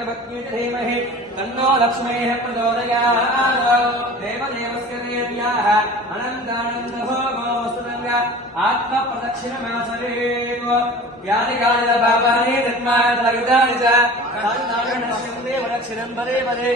धीमहि तन्नो लक्ष्मीः प्रचोदयात् देवदेवस्य देव्याः अनन्तानन्दभोगोऽस्तुतङ्ग आत्मप्रदक्षिणमाचरेत् यानि पापानि तन्माय ललितानि च तानि नागणश्यन्ते वरक्षिरं पदे पदे